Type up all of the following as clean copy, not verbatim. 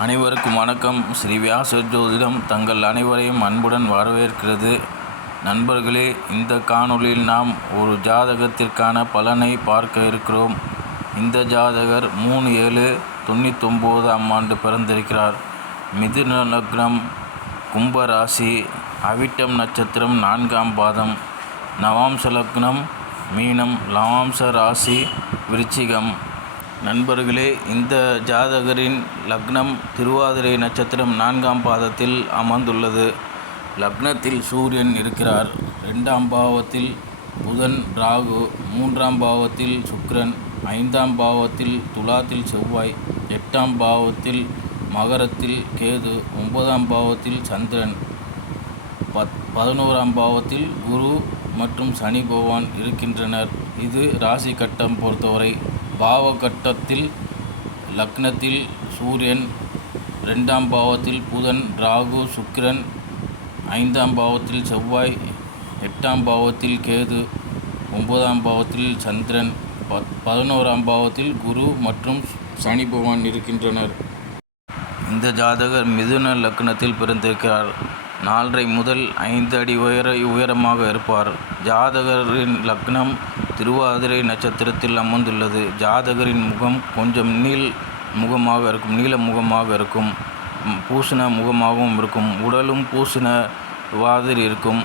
அனைவருக்கும் வணக்கம். ஸ்ரீ வியாச ஜோதிடம் தங்கள் அனைவரையும் அன்புடன் வரவேற்கிறது. நண்பர்களே, இந்த காணொளியில் நாம் ஒரு ஜாதகத்திற்கான பலனை பார்க்க இருக்கிறோம். இந்த ஜாதகர் 3/7/99 பிறந்திருக்கிறார். மிதுன லக்னம், கும்ப ராசி, அவிட்டம் நட்சத்திரம் 4ஆம் பாதம், நவாம்ச லக்னம் மீனம், லவாம்ச ராசி விருச்சிகம். நண்பர்களே, இந்த ஜாதகரின் லக்னம் திருவாதிரை நட்சத்திரம் 4ஆம் பாதத்தில் அமர்ந்துள்ளது. லக்னத்தில் சூரியன் இருக்கிறார். 2ஆம் பாவத்தில் புதன், ராகு, 3ஆம் பாவத்தில் சுக்கிரன், 5ஆம் பாவத்தில் துலாத்தில் செவ்வாய், 8ஆம் பாவத்தில் மகரத்தில் கேது, 9ஆம் பாவத்தில் சந்திரன், 11ஆம் பாவத்தில் குரு மற்றும் சனி பகவான் இருக்கின்றனர். இது ராசி கட்டம் பொறுத்தவரை. பாவ கட்டத்தில் லக்னத்தில் சூரியன், 2ஆம் பாவத்தில் புதன், ராகு, சுக்கிரன், 5ஆம் பாவத்தில் செவ்வாய், 8ஆம் பாவத்தில் கேது, 9ஆம் பாவத்தில் சந்திரன், 11ஆம் பாவத்தில் குரு மற்றும் சனி பகவான் இருக்கின்றனர். இந்த ஜாதகர் மிதுன லக்னத்தில் பிறந்திருக்கிறார். 4.5 முதல் 5 அடி உயரமாக இருப்பார். ஜாதகரின் லக்னம் திருவாதிரை நட்சத்திரத்தில் அமர்ந்துள்ளது. ஜாதகரின் முகம் கொஞ்சம் நீல முகமாக இருக்கும். பூசண முகமாகவும் இருக்கும். உடலும் பூசண வாதிரி இருக்கும்.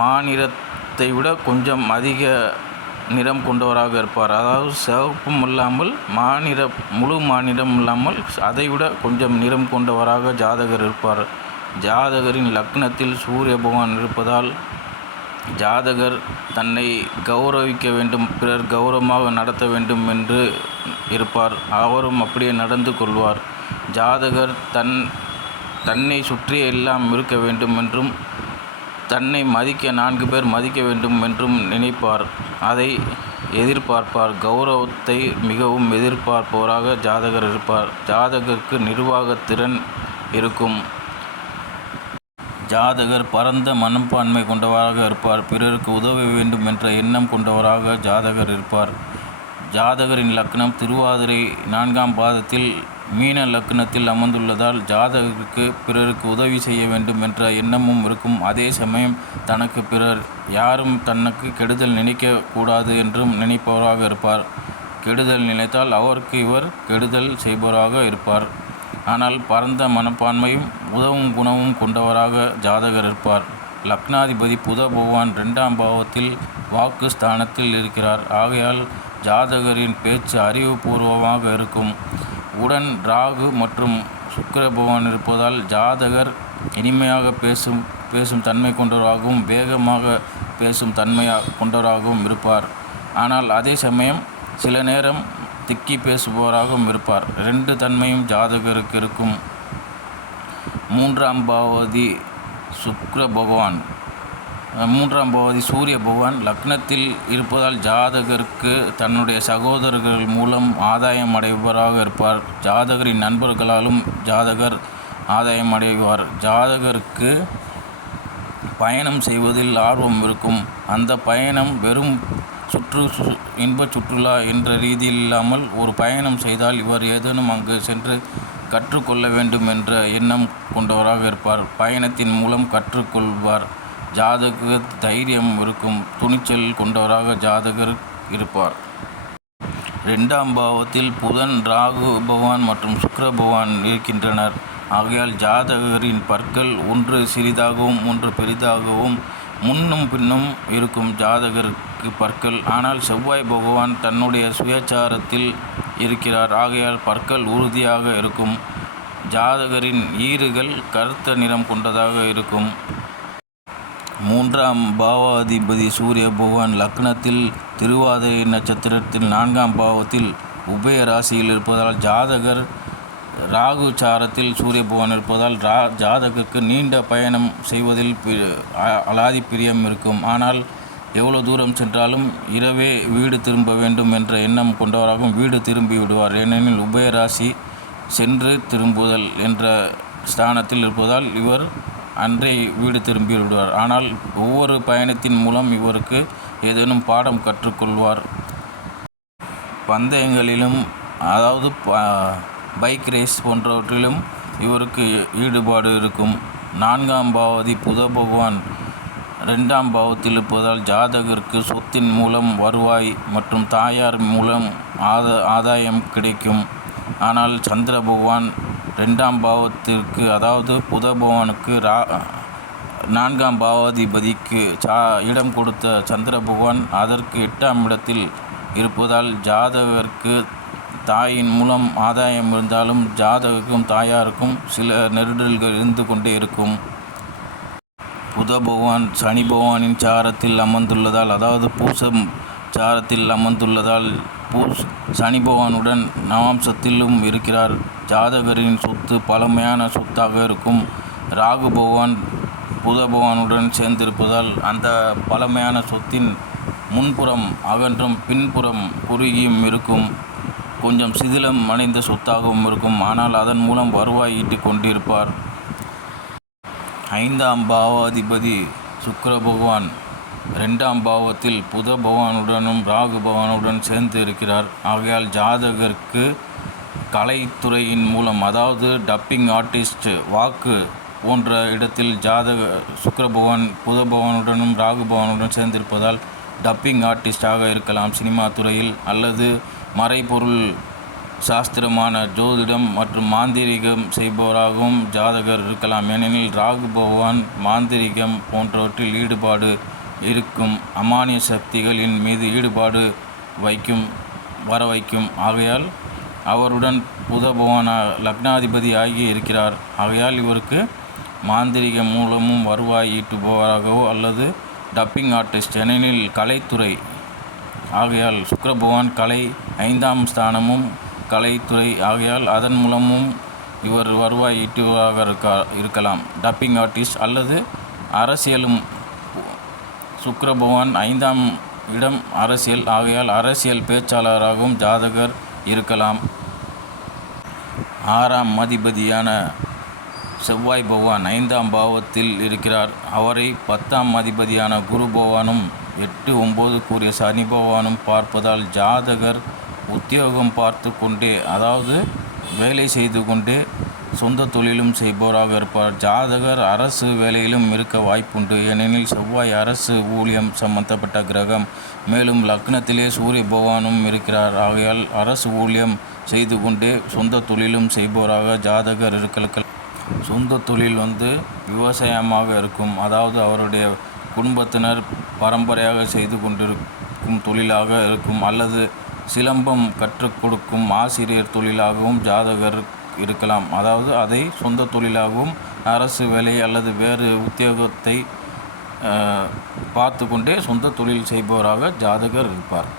மாநிறத்தை விட கொஞ்சம் அதிக நிறம் கொண்டவராக இருப்பார். அதாவது சிவப்பும் இல்லாமல் முழு மாநிறம் இல்லாமல் அதைவிட கொஞ்சம் நிறம் கொண்டவராக ஜாதகர் இருப்பார். ஜாதகரின் லக்னத்தில் சூரிய பகவான் இருப்பதால் ஜாதகர் தன்னை கௌரவிக்க வேண்டும், பிறர் கௌரவமாக நடத்த வேண்டும் என்று இருப்பார். அவரும் அப்படியே நடந்து கொள்வார். ஜாதகர் தன்னை சுற்றியே எல்லாம் இருக்க வேண்டும் என்றும், தன்னை மதிக்க 4 பேர் மதிக்க வேண்டும் என்றும் நினைப்பார். அதை எதிர்பார்ப்பார். கௌரவத்தை மிகவும் எதிர்பார்ப்பவராக ஜாதகர் இருப்பார். ஜாதகருக்கு நிர்வாகத்திறன் இருக்கும். ஜாதகர் பரந்த மனப்பான்மை கொண்டவராக இருப்பார். பிறருக்கு உதவ வேண்டும் என்ற எண்ணம் கொண்டவராக ஜாதகர் இருப்பார். ஜாதகரின் லக்னம் திருவாதிரை 4ஆம் பாதத்தில் மீன லக்னத்தில் அமர்ந்துள்ளதால் ஜாதகருக்கு பிறருக்கு உதவி செய்ய வேண்டும் என்ற எண்ணமும் இருக்கும். அதே சமயம் தனக்கு பிறர் யாரும் தனக்கு கெடுதல் நினைக்க கூடாது என்றும் நினைப்பவராக இருப்பார். கெடுதல் நினைத்தால் அவருக்கு இவர் கெடுதல் செய்பவராக இருப்பார். ஆனால் பரந்த மனப்பான்மையும் உதவும் குணமும் கொண்டவராக ஜாதகர் இருப்பார். லக்னாதிபதி புத பகவான் 2ஆம் பாவத்தில் வாக்கு ஸ்தானத்தில் இருக்கிறார். ஆகையால் ஜாதகரின் பேச்சு அறிவுபூர்வமாக இருக்கும். உடன் ராகு மற்றும் சுக்கிர பகவான் இருப்பதால் ஜாதகர் இனிமையாக பேசும் தன்மை கொண்டவராகவும் வேகமாக பேசும் தன்மை கொண்டவராகவும் இருப்பார். ஆனால் அதே சமயம் சில நேரம் திக்கி பேசுபவராகவும் இருப்பார். 2 தன்மையும் ஜாதகருக்கு இருக்கும். 3ஆம் பாவதி சூரிய பகவான் லக்னத்தில் இருப்பதால் ஜாதகருக்கு தன்னுடைய சகோதரர்கள் மூலம் ஆதாயம் அடைபவராக இருப்பார். ஜாதகரின் நண்பர்களாலும் ஜாதகர் ஆதாயம் அடைவார். ஜாதகருக்கு பயணம் செய்வதில் ஆர்வம் இருக்கும். அந்த பயணம் வெறும் இன்பச் சுற்றுலா என்ற ரீதியில் இல்லாமல் ஒரு பயணம் செய்தால் இவர் ஏதேனும் அங்கு சென்று கற்றுக்கொள்ள வேண்டும் என்ற எண்ணம் கொண்டவராக இருப்பார். பயணத்தின் மூலம் கற்றுக்கொள்வார். ஜாதகர் தைரியம் இருக்கும். துணிச்சல் கொண்டவராக ஜாதகர் இருப்பார். 2ஆம் பாவத்தில் புதன், ராகு பகவான் மற்றும் சுக்கிர பகவான் இருக்கின்றனர். ஆகையால் ஜாதகரின் பற்கள் ஒன்று சிறிதாகவும் ஒன்று பெரிதாகவும் முன்னும் பின்னும் இருக்கும் ஜாதகருக்கு பற்கள். ஆனால் செவ்வாய் பகவான் தன்னுடைய சுயச்சாரத்தில் இருக்கிறார். ஆகையால் பற்கள் உறுதியாக இருக்கும். ஜாதகரின் ஈறுகள் கருத்த நிறம் கொண்டதாக இருக்கும். 3ஆம் பாவாதிபதி சூரிய பகவான் லக்னத்தில் திருவாதிரை நட்சத்திரத்தில் 4ஆம் பாவத்தில் உபய ராசியில் இருப்பதால் ஜாதகர் ராகு சாரத்தில் சூரிய பகவான் இருப்பதால் ஜாதகருக்கு நீண்ட பயணம் செய்வதில் அலாதி பிரியம் இருக்கும். ஆனால் எவ்வளவு தூரம் சென்றாலும் இரவே வீடு திரும்ப வேண்டும் என்ற எண்ணம் கொண்டவராகவும் வீடு திரும்பி விடுவார். ஏனெனில் உபயராசி சென்று திரும்புதல் என்ற ஸ்தானத்தில் இருப்பதால் இவர் அன்றே வீடு திரும்பி விடுவார். ஆனால் ஒவ்வொரு பயணத்தின் மூலம் இவருக்கு ஏதேனும் பாடம் கற்றுக்கொள்வார். பந்தயங்களிலும் அதாவது பைக் ரேஸ் போன்றவற்றிலும் இவருக்கு ஈடுபாடு இருக்கும். 4ஆம் பாவதி புத பகவான் 2ஆம் பாவத்தில் இருப்பதால் ஜாதகருக்கு சொத்தின் மூலம் வருவாய் மற்றும் தாயார் மூலம் ஆதாயம் கிடைக்கும். ஆனால் சந்திர பகவான் 2ஆம் பாவத்திற்கு, அதாவது புத பகவானுக்கு 4ஆம் பாவாதிபதிக்கு இடம் கொடுத்த சந்திர பகவான் அதற்கு 8ஆம் இடத்தில் இருப்பதால் ஜாதகருக்கு தாயின் மூலம் ஆதாயம் இருந்தாலும் ஜாதகருக்கும் தாயாருக்கும் சில நெருடல்கள் இருந்து கொண்டே இருக்கும். புத பகவான் சனி பகவானின் சாரத்தில் அமர்ந்துள்ளதால், அதாவது பூசம் சாரத்தில் அமர்ந்துள்ளதால் சனி பகவானுடன் நவாம்சத்திலும் இருக்கிறார். ஜாதகரின் சொத்து பழமையான சொத்தாக இருக்கும். ராகு பகவான் புத பகவானுடன் சேர்ந்திருப்பதால் அந்த பழமையான சொத்தின் முன்புறம் அகன்றும் பின்புறம் குறுகியும் இருக்கும். கொஞ்சம் சிதிலம் அடைந்த சொத்தாகவும் இருக்கும். ஆனால் அதன் மூலம் வருவாய் ஈட்டிக் கொண்டிருப்பார். 5ஆம் பாவாதிபதி சுக்கிர பகவான் 2ஆம் பாவத்தில் புத பகவானுடனும் ராகு பகவானுடன் சேர்ந்து இருக்கிறார். ஆகையால் ஜாதகருக்கு கலைத்துறையின் மூலம், அதாவது டப்பிங் ஆர்டிஸ்ட், வாக்கு போன்ற இடத்தில் சுக்கிர பகவான் புத பகவானுடனும் ராகு பகவானுடன் சேர்ந்திருப்பதால் டப்பிங் ஆர்டிஸ்டாக இருக்கலாம் சினிமா துறையில், அல்லது மறைபொருள் சாஸ்திரமான ஜோதிடம் மற்றும் மாந்திரீகம் செய்பவராகவும் ஜாதகர் இருக்கலாம். ஏனெனில் ராகு பகவான் மாந்திரீகம் போன்றவற்றில் ஈடுபாடு இருக்கும். அமானிய சக்திகளின் மீது ஈடுபாடு வர வைக்கும். ஆகையால் அவருடன் புத பகவான் லக்னாதிபதி ஆகி இருக்கிறார். ஆகையால் இவருக்கு மாந்திரிகம் மூலமும் வருவாய் ஈட்டுபவராகவோ அல்லது டப்பிங் ஆர்டிஸ்ட், ஏனெனில் கலைத்துறை. ஆகையால் சுக்கிர பகவான் கலை 5ஆம் ஸ்தானமும் கலைத்துறை. ஆகையால் அதன் மூலமும் இவர் வருவாய் ஈட்டுவராக இருக்கலாம். டப்பிங் ஆர்டிஸ்ட் அல்லது அரசியலும். சுக்கிர பகவான் 5ஆம் இடம் அரசியல். ஆகையால் அரசியல் பேச்சாளராகவும் ஜாதகர் இருக்கலாம். 6ஆம் அதிபதியான செவ்வாய் பகவான் 5ஆம் பாவத்தில் இருக்கிறார். அவரை 10ஆம் அதிபதியான குரு பகவானும் 8, 9 கூறிய சனி பகவானும் பார்ப்பதால் ஜாதகர் உத்தியோகம் பார்த்து கொண்டே, அதாவது வேலை செய்து கொண்டே சொந்த தொழிலும் செய்பவராக இருப்பார். ஜாதகர் அரசு வேலையிலும் இருக்க வாய்ப்புண்டு. ஏனெனில் செவ்வாய் அரசு ஊழியம் சம்பந்தப்பட்ட கிரகம். மேலும் லக்னத்திலே சூரிய பகவானும் இருக்கிறார். ஆகையால் அரசு ஊழியம் செய்து கொண்டே சொந்த தொழிலும் செய்பவராக ஜாதகர் இருக்கலாம். சொந்த தொழில் விவசாயமாக இருக்கும். அதாவது அவருடைய குடும்பத்தினர் பரம்பரையாக செய்து கொண்டிருக்கும் தொழிலாக இருக்கும். அல்லது சிலம்பம் கற்றுக் கொடுக்கும் ஆசிரியர் தொழிலாகவும் ஜாதகர் இருக்கலாம். அதாவது அதை சொந்த தொழிலாகவும் அரசு வேலை அல்லது வேறு உத்தியோகத்தை பார்த்து கொண்டே சொந்த தொழில் செய்பவராக ஜாதகர் இருப்பார்.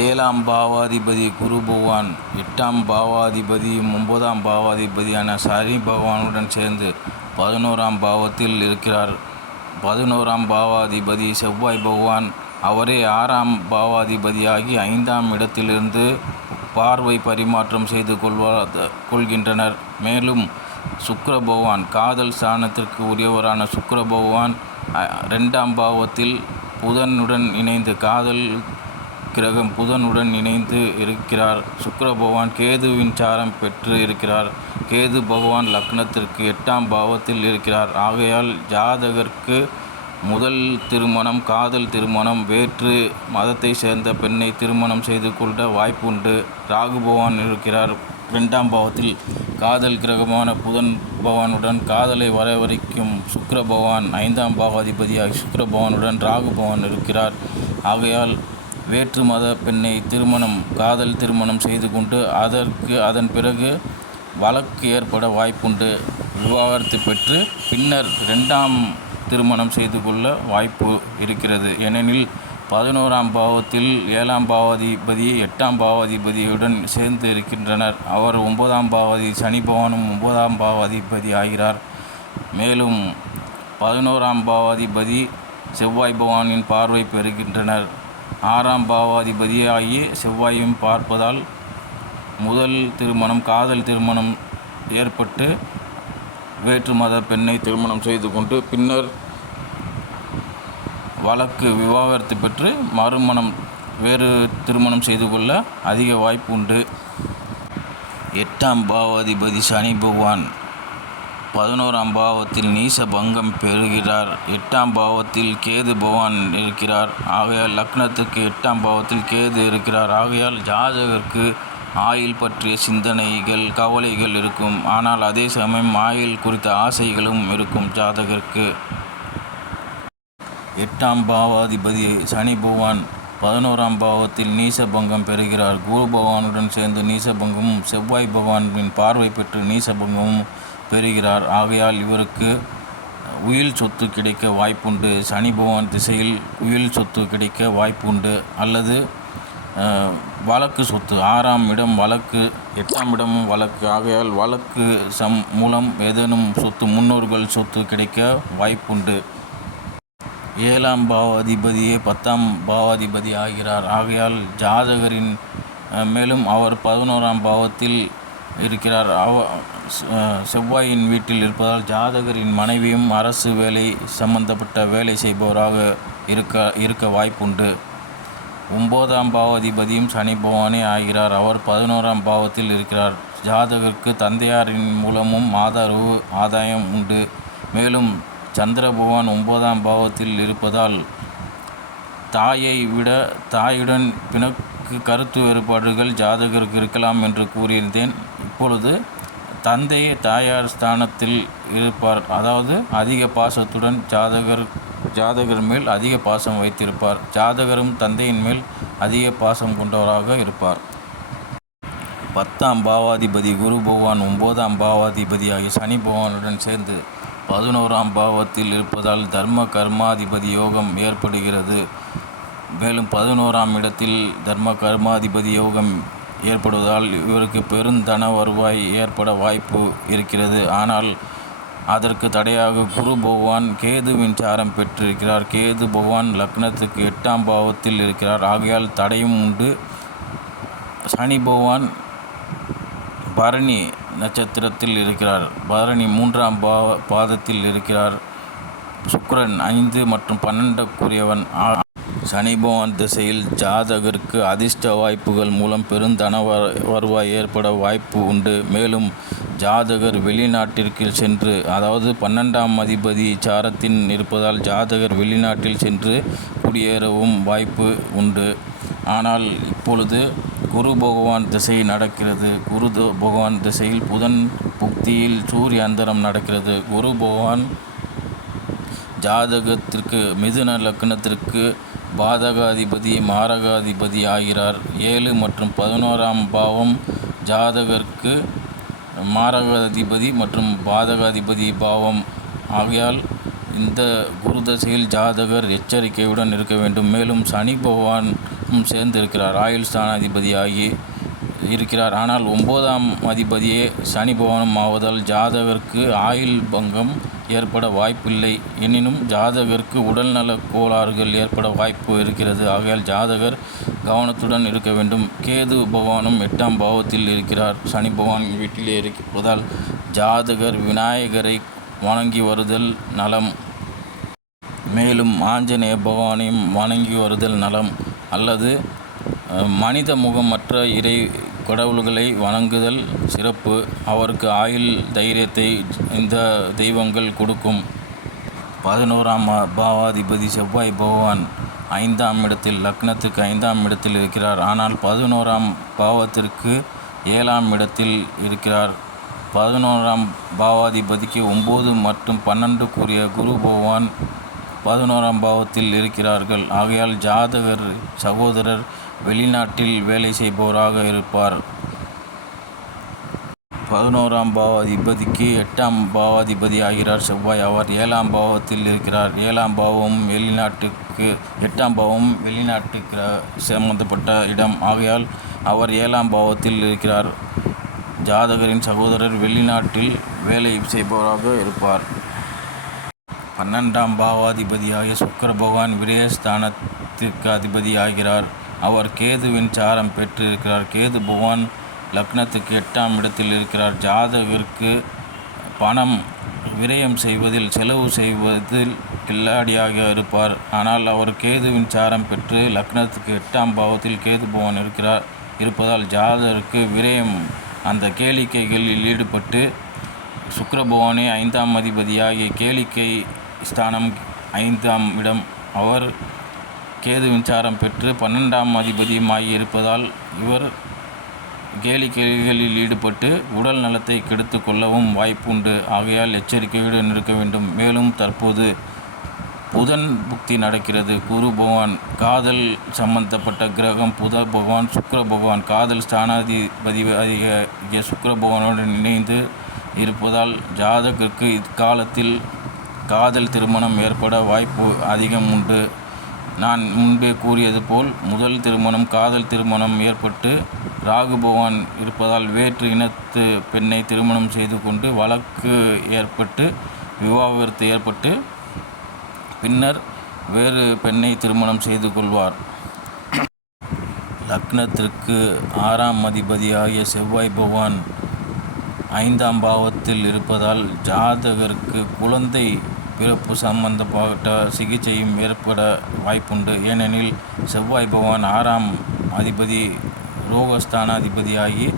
7ஆம் பாவாதிபதி குரு பகவான் 8ஆம் பாவாதிபதியும் 9ஆம் பாவாதிபதியான சனி பகவானுடன் சேர்ந்து 11ஆம் பாவத்தில் இருக்கிறார். 11ஆம் பாவாதிபதி செவ்வாய் பகவான் அவரே 6ஆம் பாவாதிபதியாகி 5ஆம் இடத்திலிருந்து பார்வை பரிமாற்றம் செய்து கொள்கின்றனர். மேலும் சுக்கிர பகவான் காதல் ஸ்தானத்திற்கு உரியவரான சுக்கிர பகவான் 2ஆம் பாவத்தில் புதனுடன் இணைந்து, காதல் கிரகம் புதனுடன் இணைந்து இருக்கிறார். சுக்கிர பகவான் கேதுவின் சாரம் பெற்று இருக்கிறார். கேது பகவான் லக்னத்திற்கு 8ஆம் பாவத்தில் இருக்கிறார். ஆகையால் ஜாதகருக்கு முதல் திருமணம், காதல் திருமணம், வேற்று மதத்தை சேர்ந்த பெண்ணை திருமணம் செய்து கொள்ள வாய்ப்புண்டு. ராகு பகவான் இருக்கிறார் 2ஆம் பாவத்தில். காதல் கிரகமான புதன் பகவானுடன் காதலை வரவழைக்கும் சுக்கிர பகவான் 5ஆம் பாவாதிபதியாகி சுக்கிர பகவானுடன் ராகு பகவான் இருக்கிறார். ஆகையால் வேற்று மத பெண்ணை காதல் திருமணம் செய்து கொண்டு அதன் பிறகு வழக்கு ஏற்பட வாய்ப்புண்டு. விவாகரத்து பெற்று பின்னர் 2ஆம் திருமணம் செய்து கொள்ள வாய்ப்பு இருக்கிறது. ஏனெனில் 11ஆம் பாவத்தில் 7ஆம் பாவாதிபதி 8ஆம் பாவாதிபதியுடன் சேர்ந்து இருக்கின்றனர். அவர் 9ஆம் பாவாதி சனி பகவானும் 9ஆம் பாவாதிபதி ஆகிறார். மேலும் 11ஆம் பாவாதிபதி செவ்வாய் பகவானின் பார்வை பெறுகின்றனர். 6ஆம் பாவாதிபதியாகி செவ்வாயும் பார்ப்பதால் முதல் திருமணம், காதல் திருமணம் ஏற்பட்டு வேற்று மத பெண்ணை திருமணம் செய்து கொண்டு பின்னர் வழக்கு விவாகரத்து பெற்று மறுமணம் வேறு திருமணம் செய்து கொள்ள அதிக வாய்ப்பு உண்டு. 8ஆம் பாவாதிபதி சனி பகவான் 11ஆம் பாவத்தில் நீச பங்கம் பெறுகிறார். 8ஆம் பாவத்தில் கேது பகவான் இருக்கிறார். ஆகையால் லக்னத்துக்கு 8ஆம் பாவத்தில் கேது இருக்கிறார். ஆகையால் ஜாதகருக்கு ஆயுள் பற்றிய சிந்தனைகள், கவலைகள் இருக்கும். ஆனால் அதே சமயம் ஆயுள் குறித்த ஆசைகளும் இருக்கும். ஜாதகருக்கு 8ஆம் பாவாதிபதி சனி பகவான் 11ஆம் பாவத்தில் நீசபங்கம் பெறுகிறார். குரு பகவானுடன் சேர்ந்து நீசபங்கமும், செவ்வாய் பகவானின் பார்வை பெற்று நீசபங்கமும் பெறுகிறார். ஆகையால் இவருக்கு உயில் சொத்து கிடைக்க வாய்ப்புண்டு. சனி பகவான் திசையில் உயில் சொத்து கிடைக்க வாய்ப்புண்டு. அல்லது வழக்கு சொத்து, 6ஆம் இடம் வழக்கு, 8ஆம் இடமும் வழக்கு. ஆகையால் வழக்கு மூலம் ஏதேனும் சொத்து, முன்னோர்கள் சொத்து கிடைக்க வாய்ப்புண்டு. 7ஆம் பாவாதிபதியே 10ஆம் பாவாதிபதி ஆகிறார். ஆகையால் ஜாதகரின் மேலும் அவர் 11ஆம் பாவத்தில் இருக்கிறார். செவ்வாயின் வீட்டில் இருப்பதால் ஜாதகரின் மனைவியும் அரசு வேலை சம்பந்தப்பட்ட வேலை செய்பவராக இருக்க வாய்ப்புண்டு. 9ஆம் பாவாதிபதியும் சனி பகவானே ஆகிறார். அவர் 11ஆம் பாவத்தில் இருக்கிறார். ஜாதகருக்கு தந்தையாரின் மூலமும் ஆதாயம் உண்டு. மேலும் சந்திர பகவான் 9ஆம் பாவத்தில் இருப்பதால் தாயை விட தாயுடன் பிணக்கு கருத்து வேறுபாடுகள் ஜாதகருக்கு இருக்கலாம் என்று கூறியிருந்தேன். இப்பொழுது தந்தையே தாயார் ஸ்தானத்தில் இருப்பார். அதாவது அதிக பாசத்துடன் ஜாதகர் மேல் அதிக பாசம் வைத்திருப்பார். ஜாதகரும் தந்தையின் மேல் அதிக பாசம் கொண்டவராக இருப்பார். 10ஆம் பாவாதிபதி குரு பகவான் 9ஆம் பாவாதிபதியாகிய சனி பகவானுடன் சேர்ந்து 11ஆம் பாவத்தில் இருப்பதால் தர்ம கர்மாதிபதி யோகம் ஏற்படுகிறது. மேலும் 11ஆம் இடத்தில் தர்ம கர்மாதிபதி யோகம் ஏற்படுவதால் இவருக்கு பெருந்தன வருவாய் ஏற்பட வாய்ப்பு இருக்கிறது. ஆனால் அதற்கு தடையாக குரு பகவான் கேதுவின் சாரம் பெற்றிருக்கிறார். கேது பகவான் லக்னத்துக்கு 8ஆம் பாவத்தில் இருக்கிறார். ஆகையால் தடையும் உண்டு. சனி பகவான் பரணி நட்சத்திரத்தில் இருக்கிறார். பரணி 3ஆம் பாதத்தில் இருக்கிறார். சுக்கிரன் 5 மற்றும் 12க்குரியவன். சனி பகவான் திசையில் ஜாதகருக்கு அதிர்ஷ்ட வாய்ப்புகள் மூலம் பெருந்தன வருவாய் ஏற்பட வாய்ப்பு உண்டு. மேலும் ஜாதகர் வெளிநாட்டிற்கு சென்று, அதாவது 12ஆம் அதிபதி சாரத்தின் இருப்பதால் ஜாதகர் வெளிநாட்டில் சென்று குடியேறவும் வாய்ப்பு உண்டு. ஆனால் இப்பொழுது குரு பகவான் திசை நடக்கிறது. குரு பகவான் திசையில் புதன் புக்தியில் சூரிய அந்தரம் நடக்கிறது. குரு பகவான் ஜாதகத்திற்கு மிதுன லக்னத்திற்கு பாதகாதிபதி, மாரகாதிபதி ஆகிறார். 7 மற்றும் 11ஆம் பாவம் ஜாதகருக்கு மாரகாதிபதி மற்றும் பாதகாதிபதி பாவம். ஆகையால் இந்த குரு தசையில் ஜாதகர் எச்சரிக்கையுடன் இருக்க வேண்டும். மேலும் சனி பகவானும் சேர்ந்து இருக்கிறார். ஆயுள் ஸ்தானாதிபதி ஆகி இருக்கிறார். ஆனால் 9ஆம் அதிபதியே சனி பகவானும் ஆவதால் ஜாதகருக்கு ஆயுள் பங்கம் ஏற்பட வாய்ப்பில்லை. எனினும் ஜாதகருக்கு உடல்நல கோளாறுகள் ஏற்பட வாய்ப்பு இருக்கிறது. ஆகையால் ஜாதகர் கவனத்துடன் இருக்க வேண்டும். கேது பகவானும் 8ஆம் பாவத்தில் இருக்கிறார். சனி பகவான் வீட்டிலே இருப்பதால் ஜாதகர் விநாயகரை வணங்கி வருதல் நலம். மேலும் ஆஞ்சநேய பகவானையும் வணங்கி வருதல் நலம். அல்லது மனித முகமற்ற இறை கடவுள்களை வணங்குதல் சிறப்பு. அவருக்கு ஆயுள் தைரியத்தை இந்த தெய்வங்கள் கொடுக்கும். 11ஆம் பாவாதிபதி செவ்வாய் பகவான் 5ஆம் இடத்தில் லக்னத்துக்கு 5ஆம் இடத்தில் இருக்கிறார். ஆனால் 11ஆம் பாவத்திற்கு 7ஆம் இடத்தில் இருக்கிறார். 11ஆம் பாவாதிபதிக்கு 9 மற்றும் 12க்குரிய குரு பகவான் 11ஆம் பாவத்தில் இருக்கிறார்கள். ஆகையால் ஜாதகர் சகோதரர் வெளிநாட்டில் வேலை செய்பவராக இருப்பார். 11ஆம் பாவாதிபதிக்கு 8ஆம் பாவாதிபதி ஆகிறார் செவ்வாய். அவர் 7ஆம் பாவத்தில் இருக்கிறார். 7ஆம் பாவமும் வெளிநாட்டுக்கு 8ஆம் பாவமும் வெளிநாட்டுக்கு சம்பந்தப்பட்ட இடம். ஆகையால் அவர் 7ஆம் பாவத்தில் இருக்கிறார். ஜாதகரின் சகோதரர் வெளிநாட்டில் வேலை செய்பவராக இருப்பார். 12ஆம் பாவாதிபதியாகிய சுக்கிர பகவான் விரயஸ்தானத்திற்கு அதிபதி ஆகிறார். அவர் கேதுவின் சாரம் பெற்றிருக்கிறார். கேது பகவான் லக்னத்துக்கு 8ஆம் இடத்தில் இருக்கிறார். ஜாதகருக்கு பணம் விரயம் செய்வதில், செலவு செய்வதில் கில்லாடியாக இருப்பார். ஆனால் அவர் கேதுவின் சாரம் பெற்று லக்னத்துக்கு 8ஆம் பாவத்தில் கேது பகவான் இருப்பதால் ஜாதகருக்கு விரயம் அந்த கேளிக்கைகளில் ஈடுபட்டு சுக்கிர பகவானே 5ஆம் அதிபதியாகிய கேளிக்கை ஸ்தானம் 5ஆம் இடம். அவர் கேதுவின் சாரம் பெற்று 12ஆம் அதிபதியுமாகி இருப்பதால் இவர் கேளிக்கைகளில் ஈடுபட்டு உடல் நலத்தை கெடுத்து கொள்ளவும் வாய்ப்புண்டு. ஆகையால் எச்சரிக்கையுடன் இருக்க வேண்டும். மேலும் தற்போது புதன் புக்தி நடக்கிறது. குரு பகவான் காதல் சம்பந்தப்பட்ட கிரகம் புத பகவான் சுக்கிர பகவான் காதல் ஸ்தானாதிபதியாகிய சுக்கிர பகவானுடன் இணைந்து இருப்பதால் ஜாதகருக்கு இக்காலத்தில் காதல் திருமணம் ஏற்பட வாய்ப்பு அதிகம் உண்டு. நான் முன்பே கூறியது போல் முதல் திருமணம் காதல் திருமணம் ஏற்பட்டு ராகு பகவான் இருப்பதால் வேற்று இனத்து பெண்ணை திருமணம் செய்து கொண்டு வழக்கு ஏற்பட்டு விவாகரத்து ஏற்பட்டு பின்னர் வேறு பெண்ணை திருமணம் செய்து கொள்வார். லக்னத்திற்கு 6ஆம் அதிபதியாகிய செவ்வாய் பகவான் 5ஆம் பாவத்தில் இருப்பதால் ஜாதகருக்கு குழந்தை பிறப்பு சம்பந்தப்பட்ட சிகிச்சையும் ஏற்பட வாய்ப்புண்டு. ஏனெனில் செவ்வாய் பகவான் 6ஆம் அதிபதி ரோகஸ்தானாதிபதியாகி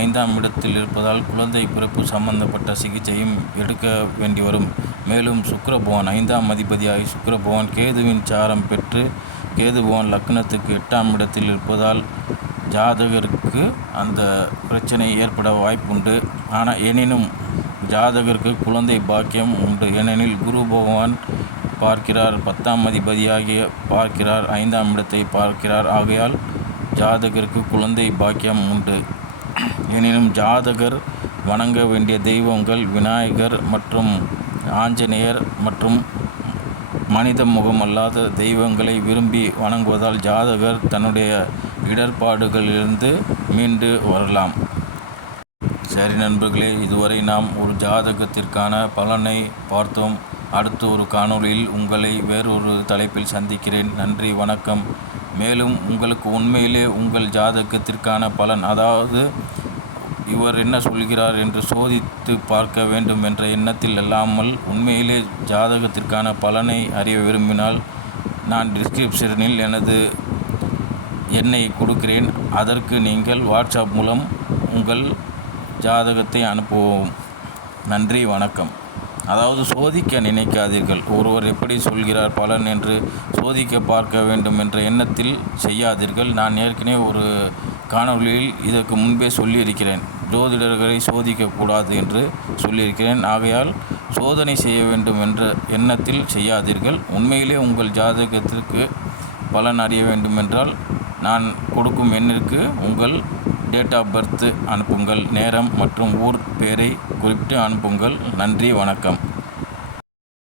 5ஆம் இடத்தில் இருப்பதால் குழந்தை பிறப்பு சம்பந்தப்பட்ட சிகிச்சையும் எடுக்க வேண்டி வரும். மேலும் சுக்கிர பகவான் 5ஆம் அதிபதியாகி சுக்கிர பகவான் கேதுவின் சாரம் பெற்று கேது பகவான் லக்னத்துக்கு 8ஆம் இடத்தில் இருப்பதால் ஜாதகருக்கு அந்த பிரச்சனை ஏற்பட வாய்ப்புண்டு. எனினும் ஜாதகருக்கு குழந்தை பாக்கியம் உண்டு. ஏனெனில் குரு பகவான் பார்க்கிறார் 10ஆம் அதிபதியாகிய பார்க்கிறார் 5ஆம் இடத்தை பார்க்கிறார். ஆகையால் ஜாதகருக்கு குழந்தை பாக்கியம் உண்டு. எனினும் ஜாதகர் வணங்க வேண்டிய தெய்வங்கள் விநாயகர் மற்றும் ஆஞ்சநேயர் மற்றும் மனித முகமல்லாத தெய்வங்களை விரும்பி வணங்குவதால் ஜாதகர் தன்னுடைய இடர்பாடுகளிலிருந்து மீண்டு வரலாம். சரி நண்பர்களே, இதுவரை நாம் ஒரு ஜாதகத்திற்கான பலனை பார்த்தோம். அடுத்து ஒரு காணொளியில் உங்களை வேறொரு தலைப்பில் சந்திக்கிறேன். நன்றி, வணக்கம். மேலும் உங்களுக்கு உண்மையிலே உங்கள் ஜாதகத்திற்கான பலன், அதாவது இவர் என்ன சொல்கிறார் என்று சோதித்து பார்க்க வேண்டும் என்ற எண்ணத்தில் அல்லாமல் உண்மையிலே ஜாதகத்திற்கான பலனை அறிய விரும்பினால் நான் டிஸ்கிரிப்ஷனில் எனது எண்ணை கொடுக்கிறேன். அதற்கு நீங்கள் வாட்ஸ்அப் மூலம் உங்கள் ஜாதகத்தை அனுப்புவோம். நன்றி, வணக்கம். அதாவது சோதிக்க நினைக்காதீர்கள். ஒருவர் எப்படி சொல்கிறார் பலன் என்று சோதிக்க பார்க்க வேண்டும் என்ற எண்ணத்தில் செய்யாதீர்கள். நான் ஏற்கனவே ஒரு காணொளியில் இதற்கு முன்பே சொல்லியிருக்கிறேன். ஜோதிடர்களை சோதிக்கக்கூடாது என்று சொல்லியிருக்கிறேன். ஆகையால் சோதனை செய்ய வேண்டும் என்ற எண்ணத்தில் செய்யாதீர்கள். உண்மையிலே உங்கள் ஜாதகத்திற்கு பலன் அறிய வேண்டுமென்றால் நான் கொடுக்கும் எண்ணிற்கு உங்கள் டேட் ஆஃப் பர்த் அனுப்புங்கள். நேரம் மற்றும் ஊர் பெயரை குறிப்பிட்டு அனுப்புங்கள். நன்றி, வணக்கம்.